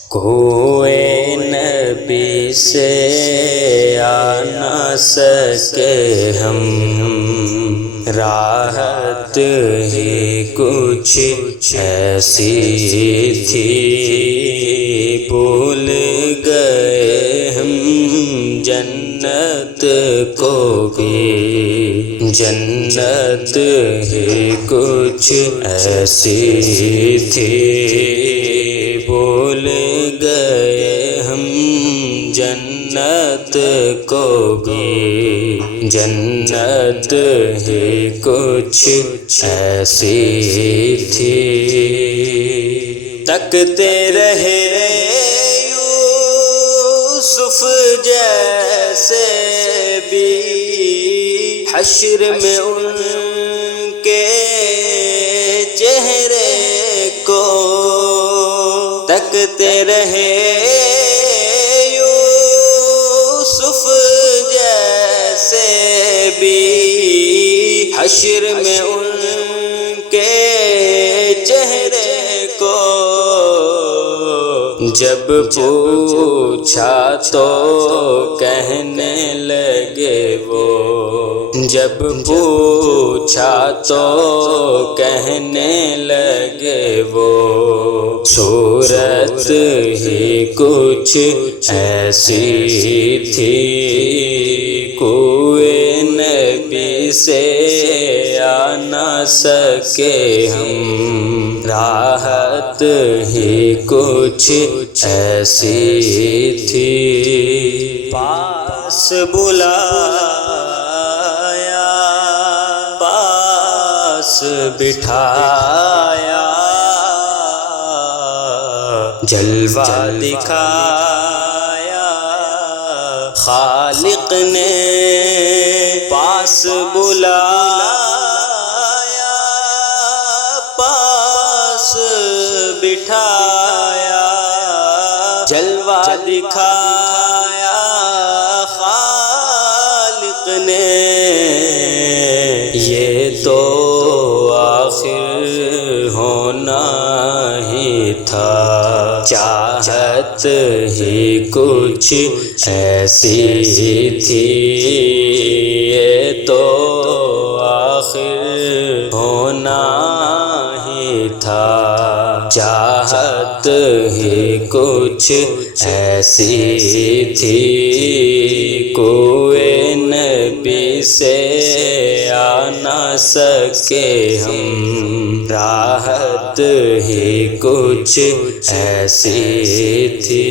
کوئی نبی سے آ نہ سکے ہم، راحت ہی کچھ ایسی تھی، بھول گئے ہم جنت کو بھی، جنت ہی کچھ ایسی تھی، بھول گئے ہم جنت کو بھی، جنت ہی کچھ ایسی تھی۔ تکتے رہے یوسف جیسے بھی حشر میں ان کے چہرے کو، تکتے رہے یوسف جیسے بھی حشر میں ان کے چہرے کو، جب پوچھا تو کہنے لگے وہ، جب پوچھا تو کہنے لگے وہ، صورت ہی کچھ ایسی تھی، کوئی نبی سے آ نہ سکے ہم، راحت ہی کچھ ایسی تھی۔ پاس بلایا، پاس بٹھایا، جلوہ دکھایا خالق نے، پاس بلایا، پاس بٹھایا، جلوہ دکھایا خالق نے، یہ تو آخر ہونا ہی تھا، چاہت ہی کچھ ایسی تھی، یہ تو آخر ہونا ہی تھا، چاہت ہی کچھ ایسی تھی، کوئی نبی سے آ نہ سکے ہم، راحت ہی کچھ ایسی تھی۔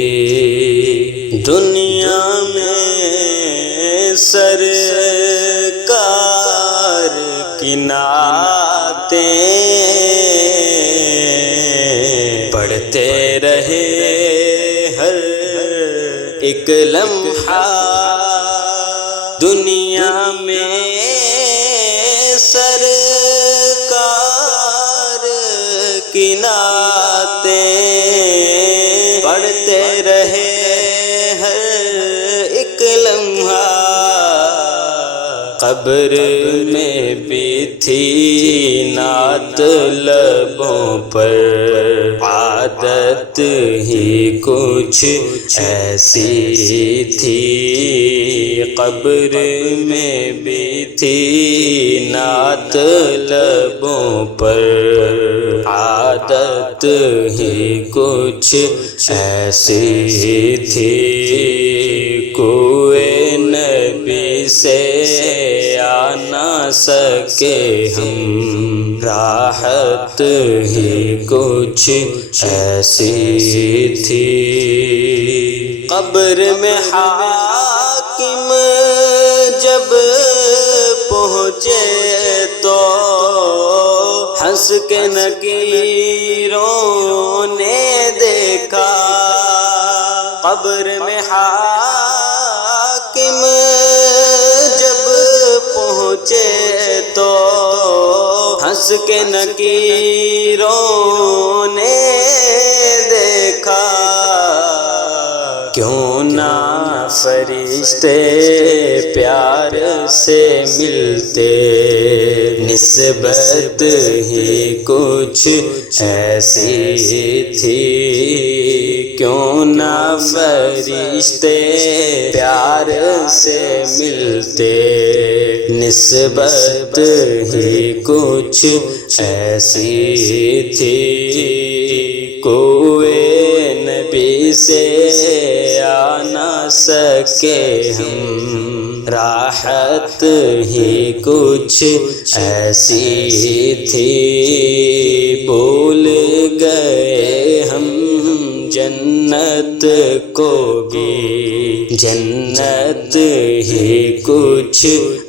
دنیا میں سرکار کی نعتیں پڑھتے رہے ہر ایک لمحہ، دنیا میں سرکار کی نعتیں پڑھتے رہے ہر ایک لمحہ، قبر میں بھی تھی نعت لبوں پر، عادت ہی کچھ ایسی تھی، قبر میں بھی تھی نعت لبوں پر، عادت ہی کچھ ایسی تھی، کوئی نبی سے آ نہ سکے ہم، راحت ہی کچھ ایسی تھی۔ قبر میں حاکم جب پہنچے تو ہنس کے نکیروں نے دیکھا، قبر میں حاکم جب پہنچے تو ہنس کے نکیروں نے دیکھا، کیوں نہ فرشتے پیار سے ملتے، نسبت ہی کچھ ایسی تھی، کیوں نہ فرشتے پیار سے ملتے، نسبت ہی کچھ ایسی تھی، کوئے نبی سے آ نہ سکے ہم، راحت ہی کچھ ایسی تھی، بھول گئے ہم جنت کو بھی، جنت ہی کچھ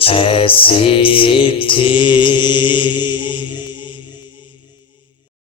ایسی تھی۔